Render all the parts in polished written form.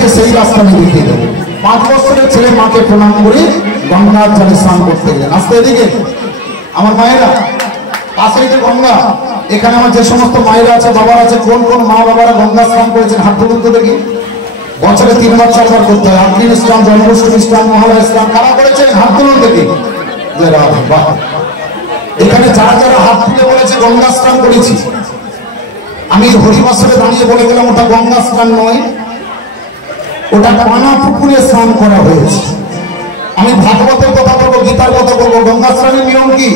দেখে সেই রাস্তা আমি দেখিয়ে দেবো। 5 বছরের ছেলে মাকে প্রণাম করে গঙ্গার জলে স্নান করতে গেলেন। আস্তে এদিকে আমার মায়েরা, পাশেই যে গঙ্গা, এখানে আমার যে সমস্ত মায়েরা আছে, বাবারা আছে, কোন কোন মা বাবারা গঙ্গা স্নান করেছেন হাত তুলুন তো দেখি। বছরে 3 বার 4 বার করতে হয়। অগ্নি স্নান, জন্মাষ্টমী স্নান, মহালয়া স্নান কারা করেছেন হাত তুলুন দেখি। বাহ, এখানে যারা যারা হাত তুলে বলেছে গঙ্গা স্নান করেছি, আমি হরিবাসরে দাঁড়িয়ে বলে গেলাম ওটা গঙ্গা স্নান নয়, ওটা কানা পুকুরে স্নান করা হয়েছে। আমি ভাগবতের কথা বলবো, গীতার কথা বলবো। গঙ্গা স্নানের নিয়ম কি?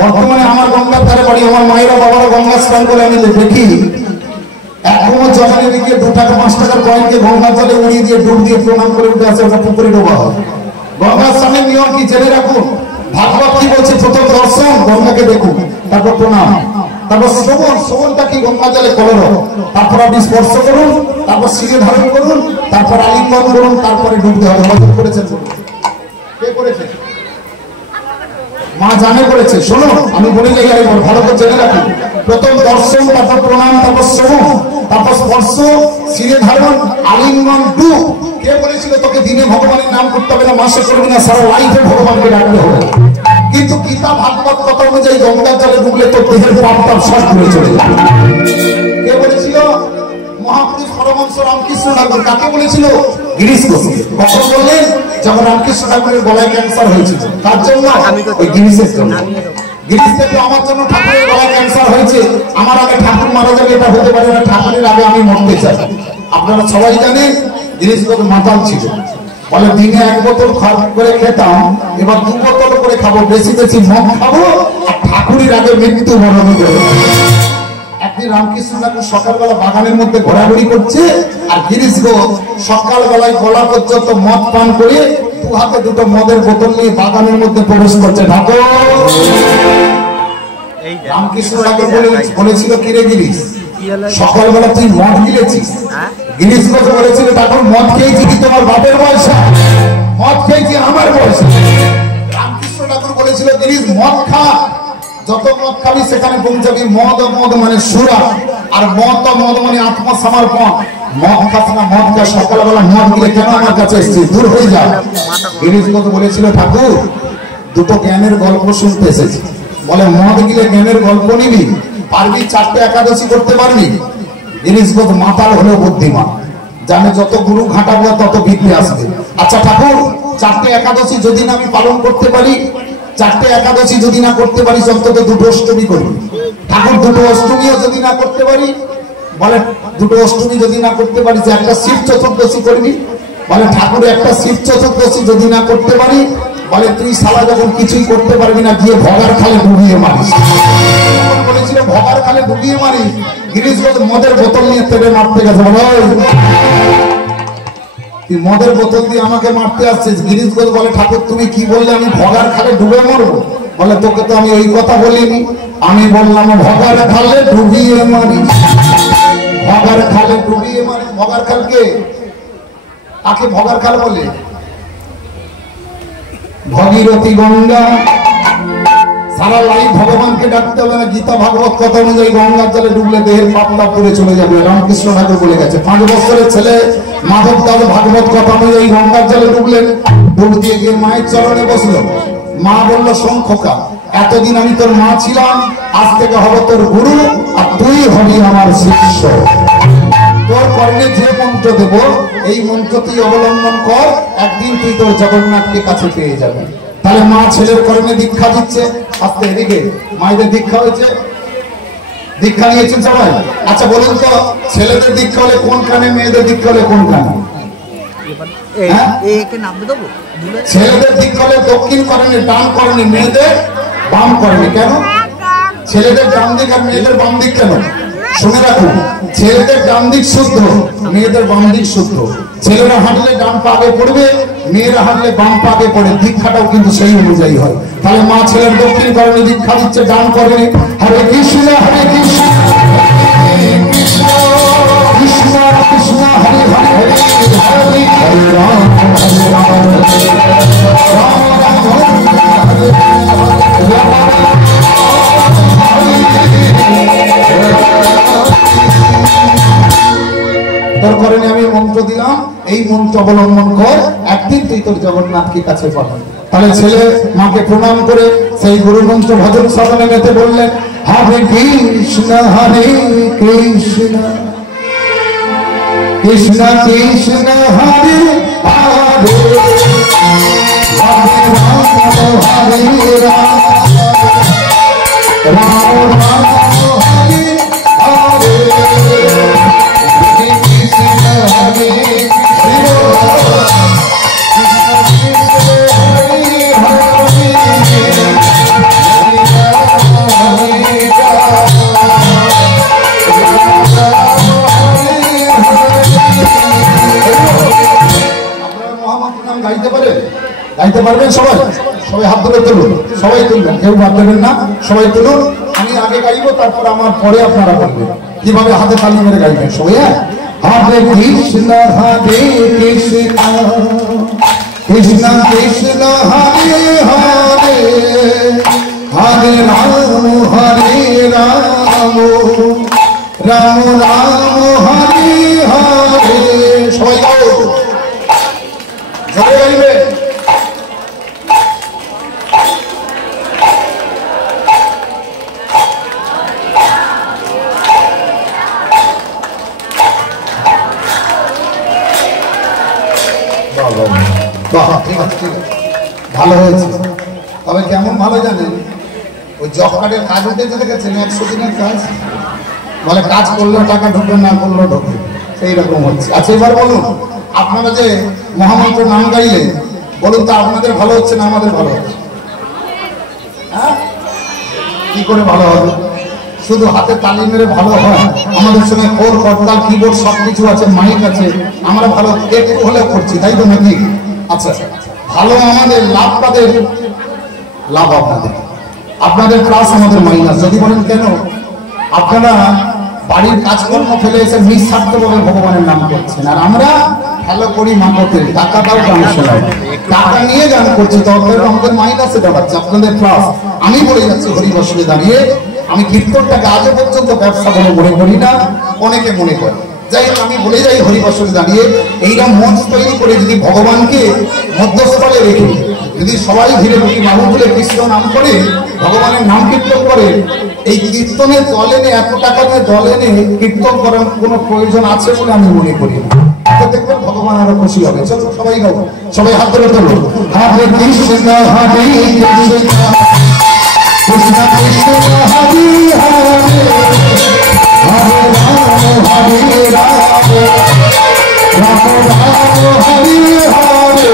বর্তমানে আমার গঙ্গার ধারে বাড়ি, আমার মায়েরা বাবারা গঙ্গা স্নান করে আমি দেখি এক কোমর জলে দিকে 2 টাকা 5 টাকার কয়েনকে গঙ্গার জলে উড়িয়ে দিয়ে ডুব দিয়ে প্রণাম করে উঠে আসে, ওটা পুকুরে ডোবা হয়। গঙ্গা স্নানের নিয়ম কি জেনে রাখুন। ভাগবত কি বলছে? প্রথম দর্শন, গঙ্গাকে দেখুন, তারপর প্রণাম, তারপর শ্রবণ। শ্রবণটা কি? গঙ্গা জলে কলর, তারপর আপনি স্পর্শ করুন, তারপর শিরে ধারণ করুন, তারপর আলিঙ্গন করুন, তারপরে ডুবতে হবে। কজন করেছেন? কে করেছে? মা জানে করেছে। শোনো আমি বলে যাই, আরে ভালো করে জেনে রাখুন। প্রথম দর্শন, তারপর প্রণাম, তারপর শ্রবণ, তারপর স্পর্শ, শিরে ধারণ, আলিঙ্গন, ডুব। কে বলেছিল তোকে দিনে ভগবানের নাম করতে হবে না, মাসে করবি না, সারা লাইফে ভগবানকে ডাকতে হবে? কিন্তু গীতা ভাগবত কথা অনুযায়ী গঙ্গার জলে ডুবলে তোর দেহের পাপ তাপ সব ঘুরে চলে যাবে। কে বলেছিল? মহাপুরুষ পরমহংস রামকৃষ্ণ ঠাকুর। কাকে বলেছিল? গিরিশ ঘোষকে। কখন বললেন? যখন রামকৃষ্ণ ঠাকুরের গলায় ক্যান্সার হয়েছিল। তার জন্য ওই গিরিশের জন্য। গিরিশ থেকে আমার জন্য ঠাকুরের গলায় ক্যান্সার হয়েছে, আমার আগে ঠাকুর মারা যাবে এটা হতে পারে না, ঠাকুরের আগে আমি মরতে চাই। আপনারা সবাই জানেন গিরিশ ঘোষ মাতাল ছিল। বলে দিনে 1 বোতল করে খেতাম, এবার 2 বোতল করে খাবো, বেশি বেশি মদ খাবো, আর ঠাকুরের আগে মৃত্যু বরণ করবো। একদিন রামকৃষ্ণ ঠাকুর সকালবেলা বাগানের মধ্যে ঘোরাঘুরি করছে, আর গিরিশ ঘোষ সকালবেলায় গলা পর্যন্ত মদ পান করে 2 হাতে 2টো মদের বোতল নিয়ে বাগানের মধ্যে প্রবেশ করছে। ঠাকুর রামকৃষ্ণ ঠাকুর বলেছিল, কিরে গিরিশ সকালবেলা তুই মদ গিলেছিস? গিরিশ ঘোষ বলেছিল, ঠাকুর মদ খেয়েছি কি তোমার বাপের পয়সা? মদ খেয়েছি আমার পয়সা। রামকৃষ্ণ ঠাকুর বলেছিল, গিরিশ মদ খা, যত মদ খাবি সেখানে পৌঁছাবি। মদ মানে সুরা, আর মদ মানে আত্মসমর্পণ। মদ খাস না, মদ খা। সকালবেলা মদ গিলে কেন আমার কাছে এসেছিস? দূর হয়ে যা। গিরিশ ঘোষ বলেছিল, ঠাকুর 2টো জ্ঞানের গল্প শুনতে এসেছি। বলে মদ গিলে জ্ঞানের গল্প নিবি? পারবি? 4টে একাদশী করতে পারবি? গিরিশ ঘোষ মাতাল হলেও বুদ্ধিমান, জানে যত গুরু ঘাটাবো তত বিদ্যে আসবে। আচ্ছা ঠাকুর 4টে একাদশী যদি না আমি পালন করতে পারি, 4টে একাদশী যদি না করতে পারি, অন্তত 2টো অষ্টমী করবি। ঠাকুর 2টো অষ্টমীও যদি না করতে পারি, বলে 2টো অষ্টমী যদি না করতে পারি, যে একটা শিব চতুর্দশী করবি। বলে ঠাকুর একটা শিব চতুর্দশী যদি না করতে পারি, বলে তুই শালা যখন কিছুই করতে পারবি না, গিয়ে ভগার খালে ডুবিয়ে মারিস। বলেছিল ভগার খালে ডুবিয়ে মারিস। গিরিশ ঘোষ মদের বোতল নিয়ে তেড়ে মারতে গেছে। তুই মদের বোতল দিয়ে আমাকে মারতে আসছিস? গিরিশ ঘোষ বলে, ঠাকুর তুমি কি বললে? আমি ভগার খালে ডুবে মরবো? বলে তোকে তো আমি ওই কথা বলিনি, আমি বললাম ভগার খালে ডুবিয়ে মারি। ভগার খালে ডুবিয়ে মারি। ভগার খালকে তাকে ভগার খাল বলে? ভগীরথী গঙ্গা। সারা লাইফ ভগবানকে ডাকতে হবে না। গীতা ভাগবত কথা অনুযায়ী গঙ্গার জলে ডুবলে দেহের পাপ তাপ পুড়ে চলে যাবে। রামকৃষ্ণ ঠাকুর বলে গেছে। 5 বছরের ছেলে মাধব দাস ভাগবত কথা অনুযায়ী গঙ্গার জলে ডুবলেন। ডুব দিয়ে গিয়ে মায়ের চরণে বসলো। মা বললো, শোন খোকা, এতদিন আমি তোর মা ছিলাম, আজ থেকে হব তোর গুরু, আর তুই হবি আমার শিষ্য। তোর কর্ণে যে মন্ত্র দেব, এই মন্ত্র তুই অবলম্বন কর, একদিন তুই তোর জগন্নাথকে কাছে পেয়ে যাবে। তাহলে মা ছেলের কর্মে দীক্ষা দিচ্ছে। আজকে এদিকে মায়েদের দীক্ষা হয়েছে, দীক্ষা নিয়েছেন সবাই। আচ্ছা বলুন তো, ছেলেদের দীক্ষা হলে কোন কানে, মেয়েদের দীক্ষা হলে কোন কানে? ছেলেদের দীক্ষা হলে দক্ষিণ কর্ণে, ডান কর্ণে, মেয়েদের বাম কর্ণে। কেন? ছেলেদের ডান দিক আর মেয়েদের বাম দিক কেন? শুনে রাখুন, ছেলেদের ডান দিক শুদ্ধ, মেয়েদের বাম দিক শুদ্ধ। ছেলেরা হাঁটলে ডান পাগে পড়বে, মেয়েরা হাঁটলে বাম পাগে পড়ে। দীক্ষাটাও কিন্তু সেই অনুযায়ী হয়। তাহলে মা ছেলের দক্ষিণ কর্ণে দীক্ষা দিচ্ছে, ডান কর্ণে। হরে কৃষ্ণ হরে কৃষ্ণ কৃষ্ণ কৃষ্ণ হরে হরে, হরে হরে রাম হরে রাম, রাম রাম হরে তোর করেনি, আমি মন্ত্র দিলাম, এই মন্ত্র অবলম্বন কর, একদিন তুই তোর জগন্নাথকে কাছে পাবি। তাহলে ছেলে মাকে প্রণাম করে সেই গুরু মন্ত্র ভজন সাধনে মেতে বললেন, হরে কৃষ্ণ কৃষ্ণ কৃষ্ণ কৃষ্ণ হরে হরে, হরে রাম হরে রাম, রাম রাম হরে হরে, হরে কৃষ্ণ হরে কৃষ্ণ, গাইতে পারবেন সবাই? সবাই হাত ধরে তুলুন, সবাই তুলবেন, কেউ বাদ দেবেন না, সবাই তুলুন। আমি আগে গাইবো, তারপর আমার পরে আপনারা বলবেন কিভাবে হাতে তালি মেরে গাইবেন সবাই। হরে কৃষ্ণ কৃষ্ণ কৃষ্ণ কৃষ্ণ হরে হরে, হরে রাম রাম রাম হরে হরে। সবাই গাও, সবাই গাইবেন। ঠিক আছে, ঠিক আছে, ভালো হয়েছে। তবে কেমন ভালো জানেন, ওই জব কার্ডের কাজ উঠেছে দেখেছেন, 100 দিনের কাজ, বলে কাজ করলেও টাকা ঢুকবে, না করলেও ঢুকবে, সেই রকম হচ্ছে। আচ্ছা এবার বলুন, আপনারা যে মহামন্ত্র নাম গাইলেন, বলুন তো আপনাদের ভালো হচ্ছে না আমাদের ভালো হচ্ছে? হ্যাঁ, কি করে ভালো হবে? শুধু হাতে তালি মেরে ভালো হয়? আমাদের সঙ্গে কোর করতাল কিবোর্ড সবকিছু আছে, মাইক আছে, আমরা ভালো একটু হলে করছি, তাই তো নাকি? আচ্ছা, ভালো আমাদের, লাভ তাদের, লাভ আপনাদের, আপনাদের প্লাস আমাদের মাইনাস। যদি বলেন কেন? আপনারা বাড়ির কাজকর্ম ফেলে এসে নিঃস্বার্থভাবে ভগবানের নাম করছেন, আর আমরা ভালো করি মাপতে, টাকাটাও গান শোনাই, টাকা নিয়ে গান করছি, তখন আমাদের মাইনাসে দাঁড়াচ্ছে, আপনাদের প্লাস। আমি বলে যাচ্ছি হরিবসনে দাঁড়িয়ে, আমি কীর্তনটাকে আজও পর্যন্ত ব্যবসা বলে মনে করি না, অনেকে মনে করে। যাই হোক, আমি বলে যাই হরিবসনে দাঁড়িয়ে, এইরকম মঞ্চ তৈরি করে যদি ভগবানকে মধ্যস্থলে রেখে যদি সবাই ধীরে ধীরে বাহু বলে কৃষ্ণ নাম করে ভগবানের নাম কীর্তন করে, এই কীর্তনের দল এনে, এত টাকা দিয়ে দল এনে কীর্তন করার কোনো প্রয়োজন আছে বলে আমি মনে করি না। দেখবেন ভগবান আরো খুশি হবে। চলো সবাই গাও, সবাই হাত ধরে তোলো। হরে কৃষ্ণ হরে কৃষ্ণ কৃষ্ণ কৃষ্ণ হরে হরে, হরে রাম হরে রাম, রাম রাম হরে হরে।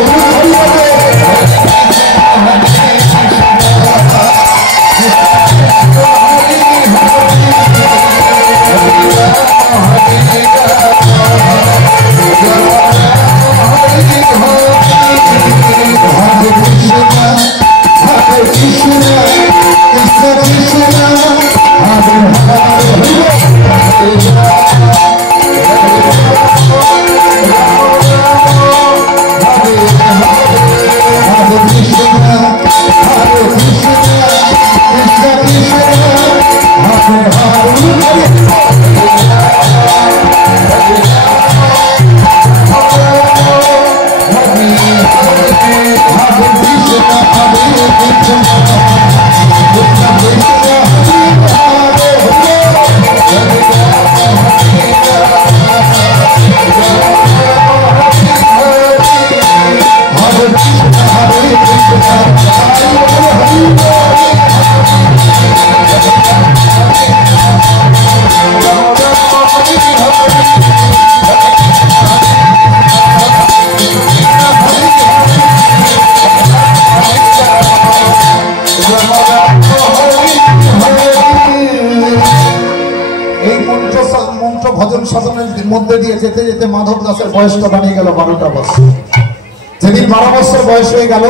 ভজন সাধনের মধ্যে দিয়ে যেতে যেতে মাধব দাসের বয়সটা বানিয়ে গেল 12টা বছর। যেদিন 12 বছর বয়স হয়ে গেল,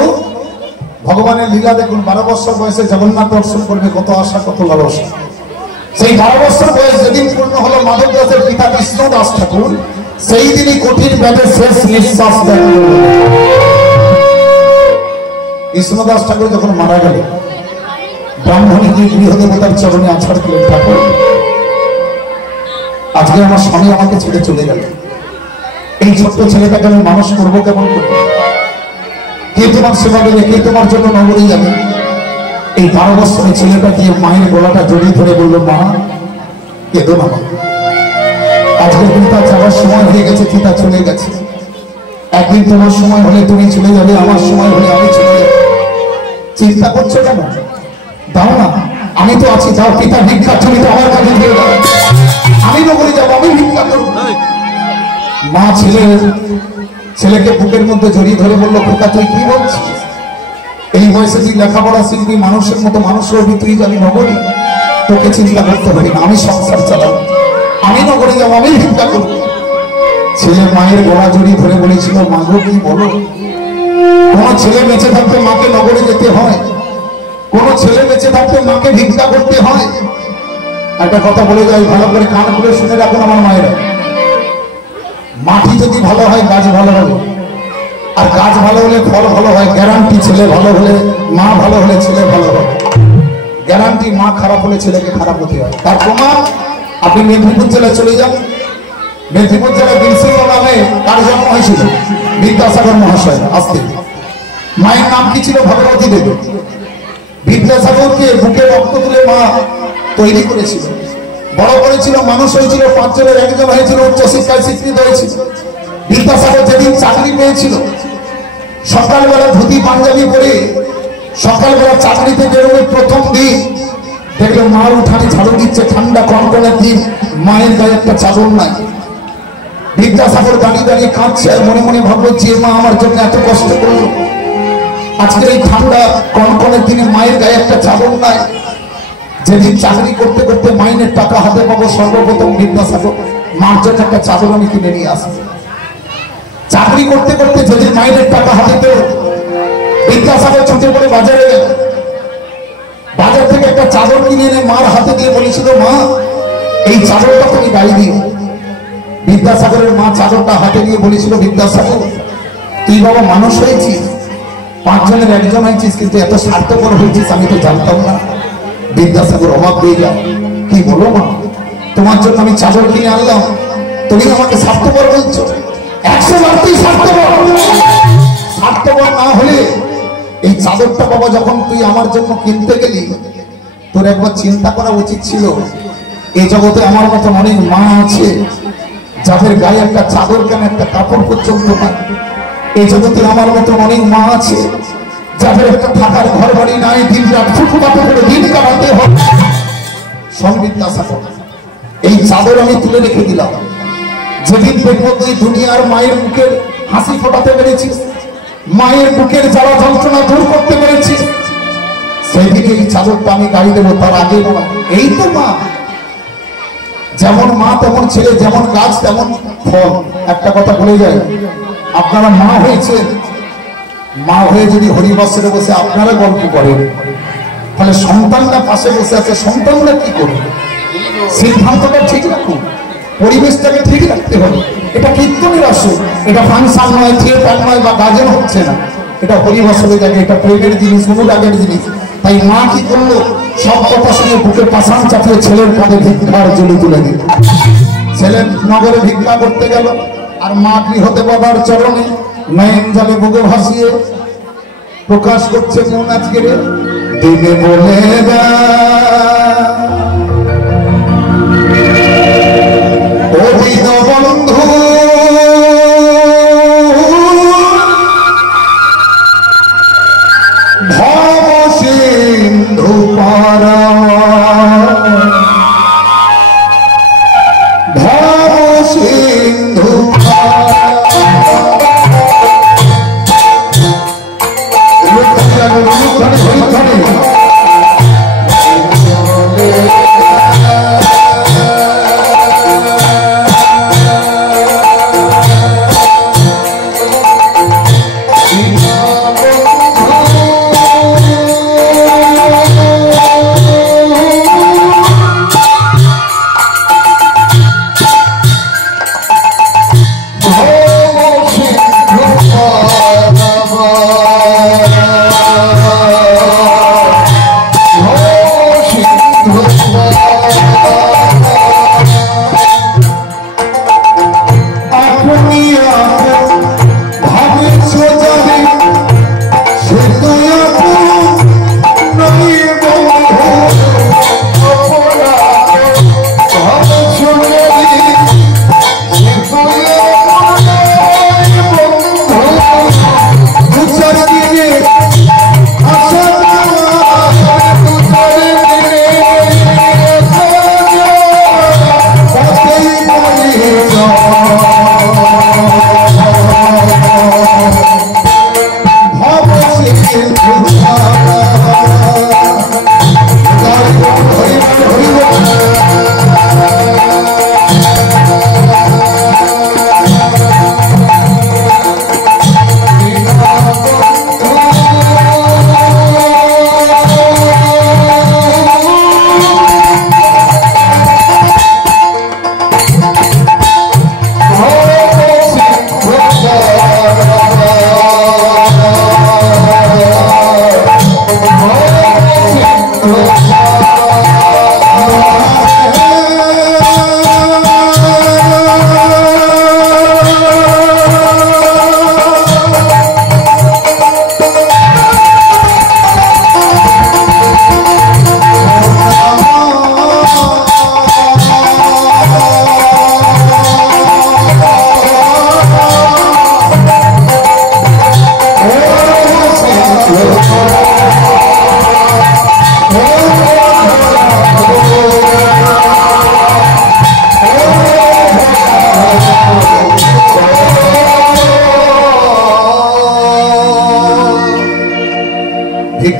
ভগবানের লীলা দেখুন, 12 বছর বয়সে জগন্নাথ দর্শন করবে, কত আশা কত লালসা। সেই 12 বছর বয়স যেদিন পূর্ণ হলো মাধব দাসের পিতা কৃষ্ণ দাস ঠাকুর, সেই দিনই কঠিন ব্যাধে শেষ নিঃশ্বাস দেন। কৃষ্ণ দাস ঠাকুর যখন মারা গেল, ব্রাহ্মণী গৃহদেবতার চরণে আছাড় দিলেন, ঠাকুর আজকে আমার স্বামী আমাকে ছেড়ে চলে গেল, এই ছোট্ট ছেলেটাকে আমি মানুষ করবো কেমন করে? কে তোমার সেবা দেবে? কে তোমার জন্য নগরী যাবে? এই 12 বছরের ছেলেটা গিয়ে মায়ের গলাটা জড়িয়ে ধরে বললো, মা কেঁদো না। আজকে পিতা যাওয়ার সময় হয়ে গেছে, পিতা চলে গেছে। একদিন তোমার সময় হলে তুমি চলে যাবে, আমার সময় হলে আমি চলে যাবো। চিন্তা করছো কেন? দাও না, আমি তো আছি। যাও, পিতা ভিক্ষা তুমি তো আমার কাছে দিয়ে দাও। আমি নগরে যাবো, আমি ভিক্ষা করবো। মা ছেলেকে বুকের মধ্যে জড়িয়ে ধরে বললো, খোকা তুই কি বলছিস? এই বয়সে তুই লেখাপড়া শিখবি, মানুষের মতো মানুষ হবি, তুই যাবি নগরে? তোকে চিন্তা করতে হবে না, আমি সংসার চালাবো, আমি নগরে যাবো, আমি ভিক্ষা করবো। ছেলে মায়ের গলা জড়িয়ে ধরে বলেছিল, মা গো কি বলো? কোন ছেলে বেঁচে থাকতে মাকে নগরে যেতে হয়? কোন ছেলে বেঁচে থাকতে মাকে ভিক্ষা করতে হয়? একটা কথা বলে যাই, ভালো করে কান খুলে শুনে রাখুন আমার মায়েরা। মাটি যদি ভালো হয় গাছ ভালো হবে, আর গাছ ভালো হলে ফল ভালো হয়। গ্যারান্টি ছেলে ভালো হলে, মা ভালো হলে ছেলে ভালো হবে। গ্যারান্টি মা খারাপ হলে ছেলেকে খারাপ হতে হয়। তার প্রমাণ আপনি মেদিনীপুর জেলায় চলে যান। মেদিনীপুর জেলায় বিলসিংহ নামে কার জন্ম হয়েছিল? বিদ্যাসাগর মহাশয়। আসতে মায়ের নাম কি ছিল? ভগবতী দেবী। বিদ্যাসাগরকে বুকে রক্ত তুলে মা তৈরি করেছিল, বড় করেছিল, মানুষ হয়েছিল, 5 জনের 1 জন হয়েছিল, উচ্চশিক্ষায় স্বীকৃত হয়েছিল। বিদ্যাসাগর যেদিন চাকরি পেয়েছিল, সকালবেলা ধুতি পাঞ্জাবি পরে সকালবেলা চাকরিতে বেরোবে, প্রথম দিন দেখলো মা উঠানে ঝাড়ু দিচ্ছে, ঠান্ডা কনকনের দিন, মায়ের গায়ে একটা চাদর নাই। বিদ্যাসাগর দাঁড়িয়ে দাঁড়িয়ে কাঁদছে, আর মনে মনে ভাবলো, যে মা আমার জন্য এত কষ্ট করলো, আজকের এই ঠান্ডা কনকনের দিনে মায়ের গায়ে একটা চাদর নাই। যেদিন চাকরি করতে করতে মাইনের টাকা হাতে পাবো, সর্বপ্রথম বিদ্যাসাগর মার জন্য একটা চাদর আমি কিনে নিয়ে আসবো। চাকরি করতে করতে যেদিন মাইনের টাকা হাতে পেল, বিদ্যাসাগর ছুটে পড়ে বাজারে গেল। বাজার থেকে একটা চাদর কিনে এনে মার হাতে দিয়ে বলেছিল, মা এই চাদরটা তুমি গায়ে দিও। বিদ্যাসাগরের মা চাদরটা হাতে নিয়ে বলেছিল, বিদ্যাসাগর তুই বাবা মানুষ হয়েছিস, 5 জনের 1 জন হয়েছিস, কিন্তু এত স্বার্থপর হয়েছিস আমি তো জানতাম না। বিদ্যাসাগর অবাক হয়ে গেল, কি বলো মা, তোমার জন্য আমি চাদর কিনে আনলাম, তুমি আমাকে স্বার্থপর বলছো? 100 বার তুই স্বার্থপর। স্বার্থপর না হলে এই চাদরটা বাবা যখন তুই আমার জন্য কিনতে গেলি, তোর একবার চিন্তা করা উচিত ছিল, এই জগতে আমার মতো অনেক মা আছে যাদের গায়ে একটা চাদর কেন, একটা কাপড় পর্যন্ত নাই। এই জগতে আমার মতো অনেক মা আছে যাদের একটা থাকার ঘর বাড়ি নাই, দিন রাত ফুটপাতে করে দিন কাটাতে হয়। বিদ্যাসাগর এই চাদর আমি তুলে রেখে দিলাম। যেদিন দেখবো তুই দুনিয়ার মায়ের মুখের হাসি ফোটাতে পেরেছিস, মায়ের বুকের জ্বালা যন্ত্রণা দূর করতে পেরেছিস, সেই দিকে এই চাদরটা আমি গাড়ি দেবো। তার আগে নয়। এই তো মা, যেমন মা তেমন ছেলে, যেমন গাছ তেমন ফল। একটা কথা বলে যায়, আপনারা মা হয়েছেন, মা হয়ে যদি হরিবৎসরে বসে আপনারা গল্প করেন, তাহলে সন্তানরা পাশে বসে আছে, সন্তানরা কি করবে? সিদ্ধান্তটা ঠিক রাখুন, পরিবেশটাকে ঠিক রাখতে হবে। এটা কীর্তনের আসর, এটা ফাংশন নয়, থিয়েটার নয়, বা গাজন হচ্ছে না, এটা হরিবৎসরে জায়গা, এটা প্রেমের জিনিস, অনুরাগের জিনিস। তাই মা কি করলো? সব কথা শুনে বুকে পাশান চাপিয়ে ছেলের কাঁধে ভিক্ষার জলি তুলে দিল। ছেলে নগরে ভিক্ষা করতে গেল, আর মা গৃহতে বাবার চরণে নয়ন জলে বুকে ভাসিয়ে প্রকাশ করছে মন আজকে দিনে বলে বন্ধু ভব সিন্ধু পারা, ভব সিন্ধু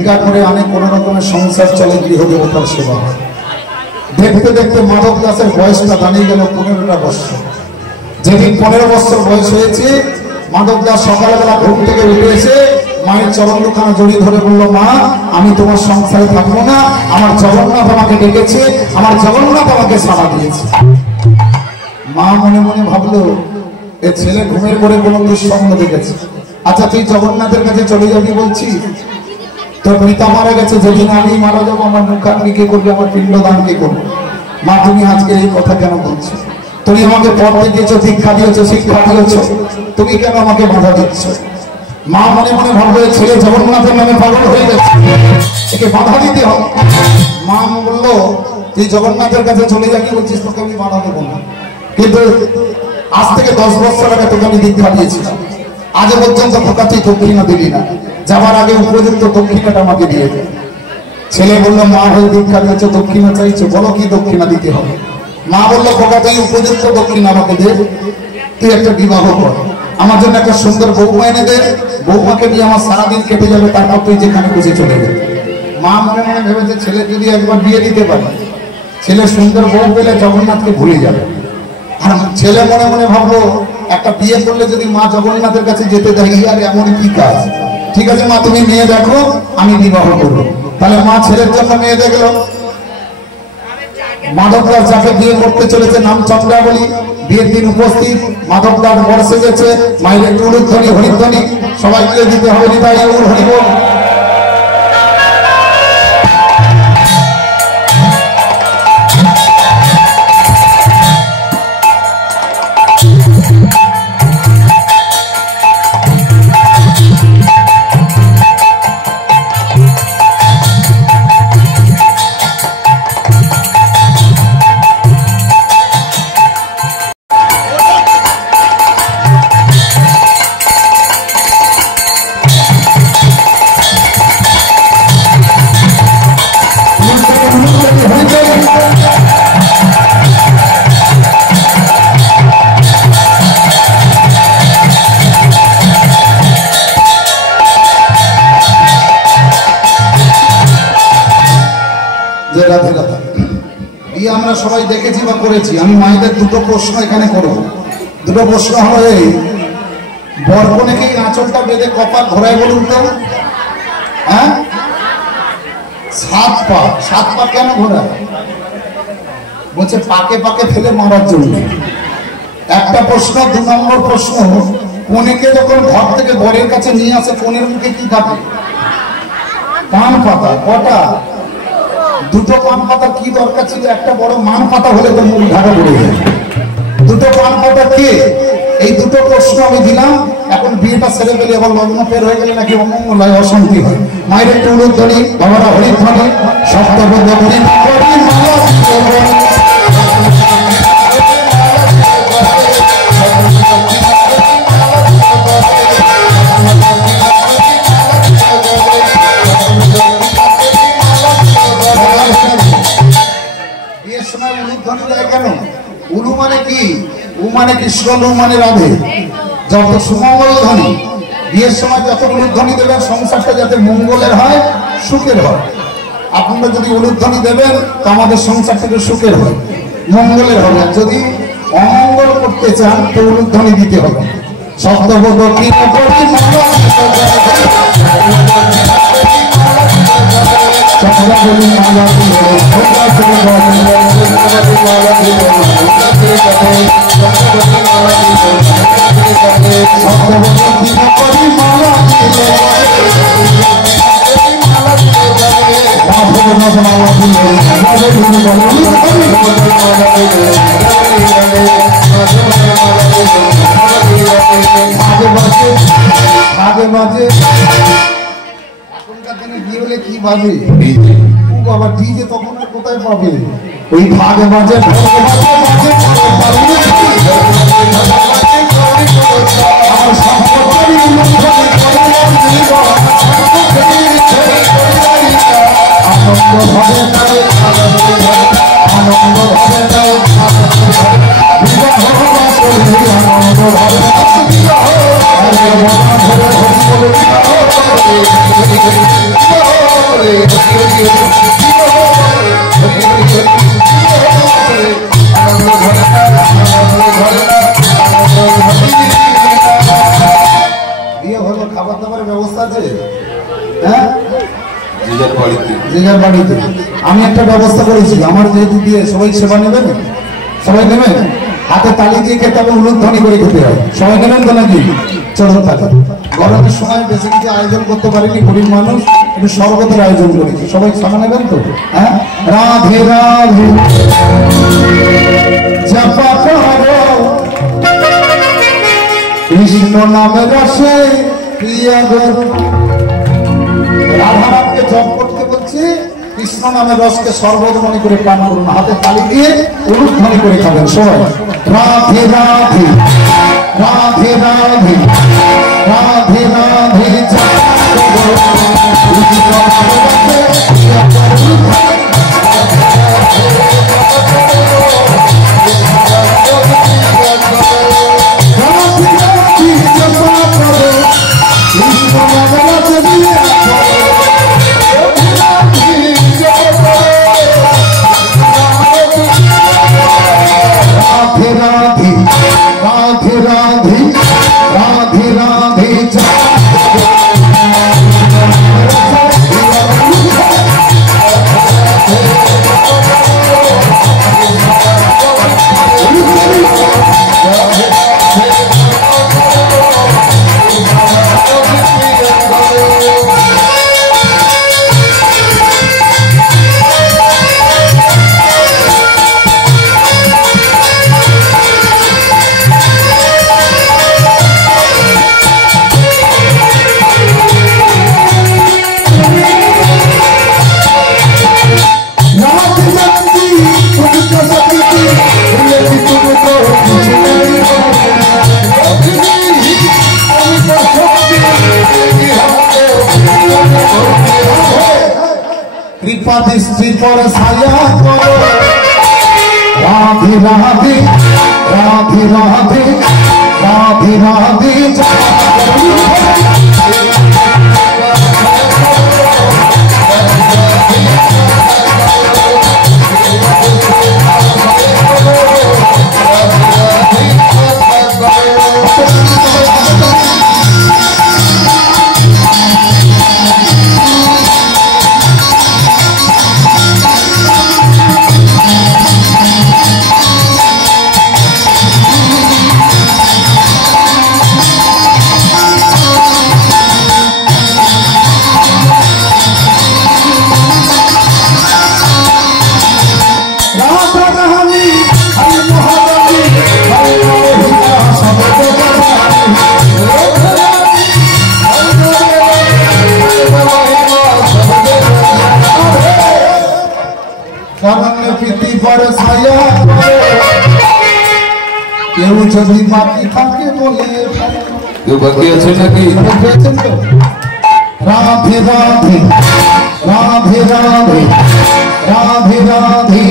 ভিক্ষা করে অনেক কোন রকমের সংসার চলে, গৃহদেবতার সেবা। দেখতে দেখতে মাধব দাসের বয়সটা দাঁড়িয়ে গেল 15টা বছর। যেদিন 15 বছর বয়স হয়েছে, মাধব দাস সকালবেলা ঘুম থেকে উঠে এসে মায়ের চরণ দুখানা জড়িয়ে ধরে বলল, মা আমি তোমার সংসারে থাকবো না, আমার জগন্নাথ আমাকে ডেকেছে, আমার জগন্নাথ আমাকে সাড়া দিয়েছে। মা মনে মনে ভাবলো, এ ছেলে ঘুমের করে কোনো দুঃস্বপ্ন দেখেছে। আচ্ছা তুই জগন্নাথের কাছে চলে যাবি বলছি, তোর পিতা মারা গেছে, যেদিন আমি মারা যাবো আমার মুখাগ্নি কে করবে, আমার পিণ্ডদান কে করবে? মা তুমি আজকে এই কথা কেন বলছো? তুমি আমাকে পথ দিয়েছো, দীক্ষা দিয়েছো, শিক্ষা দিয়েছো, তুমি কেন আমাকে বাধা দিচ্ছ? মা মনে মনে ভাবলো, ছেলে জগন্নাথের নামে পাগল হয়ে গেছে, একে বাধা দিতে হবে। মা বললো, তুই জগন্নাথের কাছে চলে যাবি বলছিস, তোকে আমি বাধা দেবো না, কিন্তু আজ থেকে 10 বছর আগে তোকে আমি দীক্ষা দিয়েছিলাম, আজ পর্যন্ত খোকা তুই দক্ষিণা দিলি না, যাবার আগে উপযুক্ত দক্ষিণাটা আমাকে দিয়ে দে। ছেলে বললো, মা হয়ে দীক্ষা দিয়েছো, দক্ষিণা চাইছো, বলো কি দক্ষিণা দিতে হবে? মা বললো, খোকা তুই উপযুক্ত দক্ষিণা আমাকে দে, তুই একটা বিবাহ কর, আমার জন্য একটা সুন্দর বৌমা এনে দে, বৌমাকে নিয়ে আমার সারাদিন কেটে যাবে, তারপর তুই যেখানে খুশি চলে যাবে। মা মনে মনে ভেবেছে, ছেলে যদি একবার বিয়ে দিতে পারে, ছেলে সুন্দর বউ পেলে জগন্নাথকে ভুলে যাবে। আর ছেলে মনে মনে ভাবলো, একটা বিয়ে করলে যদি মা জগন্নাথের কাছে যেতে দেয়, আর এমন কি কাজ? ঠিক আছে মা, তুমি মেয়ে দেখো, আমি বিবাহ করবো। তাহলে মা ছেলের জন্য মেয়ে দেখলো। মাধব দাস যাকে বিয়ে করতে চলেছে নাম চন্দ্রাবলী, বিয়ের দিন উপস্থিত, মাধব দাস বর্ষে গেছে, মায়ের একটু উলুধ্বনি হরিধ্বনি সবাই মিলে দিতে হবে, নিতাই গৌর হরি বল। আমরা সবাই দেখেছি বা করেছি। আমি মায়েদের দুটো প্রশ্ন এখানে করব। দুটো প্রশ্ন হলো, এই বরকনেকে আঁচলটা বেঁধে কপাল ঘোরায় বলুন তো? হ্যাঁ, 7 পা। 7 পা কেন ঘোরায়? বলছে পাকে পাকে ফেলে মারার জন্য। একটা প্রশ্ন। 2 নম্বর প্রশ্ন, কনেকে যখন ঘর থেকে বরের কাছে নিয়ে আসে, কনের মুখে কি থাকে? পান পাতা। কটা? 2টো পান পাতা। কি দরকার ছিল? একটা বড় মান পাতা হলে তো মুখ ঢাকা পড়ে যায়। 2টো পান পাতা কে? এই 2টো প্রশ্ন আমি দিলাম। এখন বিয়েটা সেরে গেলে, এবার লগ্ন ফের হয়ে গেলে নাকি অমঙ্গল হয়, অশান্তি হয়। মায়ের একটু উলুধ্বনি, বাবারা হরিধ্বনি, সপ্তপদ হরি বিয়ের সময় উলুধ্বনি দেয় কেন? উলু মানে কি? উ মানে কৃষ্ণ, লু মানে রাধে। যত সুমঙ্গল ধ্বনি, বিয়ের সময় যত উলুধ্বনি দেবেন, সংসারটা যাতে মঙ্গলের হয়, সুখের হয়। আপনারা যদি উলুধ্বনি দেবেন তো আমাদের সংসারটাকে সুখের হয়, মঙ্গলের হবে। আর যদি অমঙ্গল করতে চান তো উলুধ্বনি দিতে হবে। শব্দবোধ কি আগে বাজে। এখনকার দিনে বিয়ে হলে কি বাজে? বাবা ডিজে তখন আর কোথায় পাবে? ওই ভাগে বাজে। আনন্দ বিয়ে হলো, খাবার দাবারের ব্যবস্থা আছে? হ্যাঁ, নিজের বাড়িতে আমি একটা ব্যবস্থা করেছি। আমার যেহেতু দিয়ে সবাই সেবা নেবেন, সবাই নেবেন, হাতে তালি দিয়ে খেতে হবে, উলুধ্বনি করে খেতে হয়। সবাই নেবেন তো নাকি? চলো তাহলে। গরমের সময় বেশি কিছু আয়োজন করতে পারিনি, গরিব মানুষ, একটু শরবতের আয়োজন করেছি। সবাই সামনে নেবেন তো? হ্যাঁ, রাধে রাধে জপা করো কৃষ্ণ নামে রসে প্রিয়া গো। রাধারামকে জপ করতে বলছি, কৃষ্ণ নামের রসকে সর্বধমনি করে পান করুন, হাতে তালি দিয়ে উলুধ্বনি করে খাবেন সবাই। রাধে রাধে রাধে রাধে রাধে রাধে कृपा दृष्टि पर छाया करो। राधे राधे राधे राधे राधे राधे কেউ যদি বাকি থাকে বলে কেউ বাকি আছে নাকি? রাধে রাধে রাধে রাধে রাধে রাধে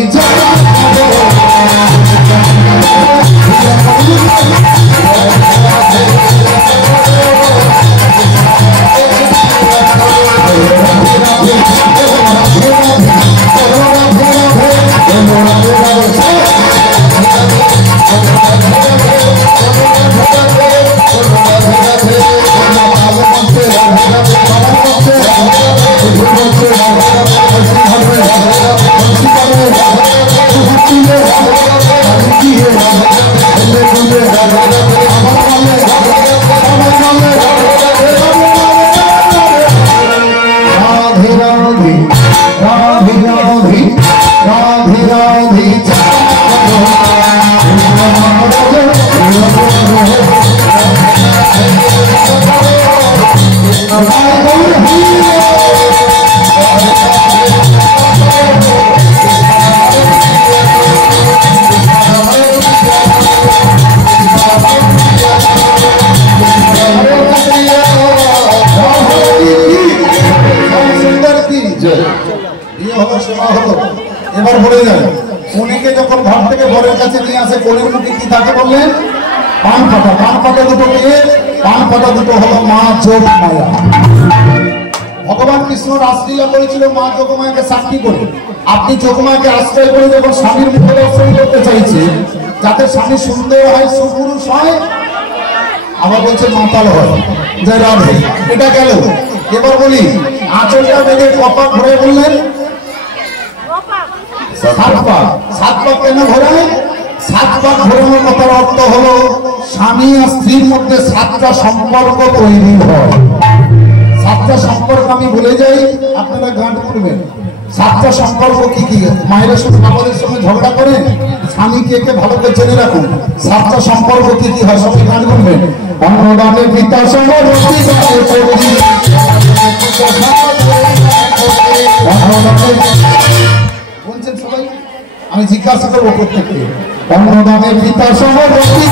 এবার বলে যায় উনিকে যখন ঘর থেকে বরের কাছে নিয়ে আসে কোলের মুখে কি তাকে বললেন? পান পাতা। পান পাতা দুটো নিয়ে পান পাতা দুটো হলো মা চোখ মায়া। ভগবান কৃষ্ণ রাসলীলা করেছিল মা যোগমায়াকে সাক্ষী করে। আপনি যোগমায়াকে আশ্রয় করে যখন স্বামীর মুখ দর্শন করতে চাইছে, যাতে স্বামী সুন্দর হয়, সুপুরুষ হয়, আবার বলছে মাতাল হয়, জয় রাধে। এটা গেল। এবার বলি, আঁচলটা বেঁধে কপা ঘুরে বললেন 7 পাক। 7 পাক কেন ঘোরায়? 7 পাক ঘোরানোর কথার অর্থ হলো স্বামী আর স্ত্রীর মধ্যে 7টা সম্পর্ক তৈরি হয়। 7টা সম্পর্ক আমি বলে যাই, আপনারা গান করবেন। 7টা সম্পর্ক কি কি? মায়ের সঙ্গে বাবাদের সঙ্গে ঝগড়া করে, স্বামীকে কে ভালো করে জেনে রাখুন। 7টা সম্পর্ক কি কি হয়? সবাই গান করবেন। অন্নদানে পিতা সমরতি বলছেন সবাই, আমি জিজ্ঞাসা করবো প্রত্যেককে। অন্নদানে পিতা সমরতি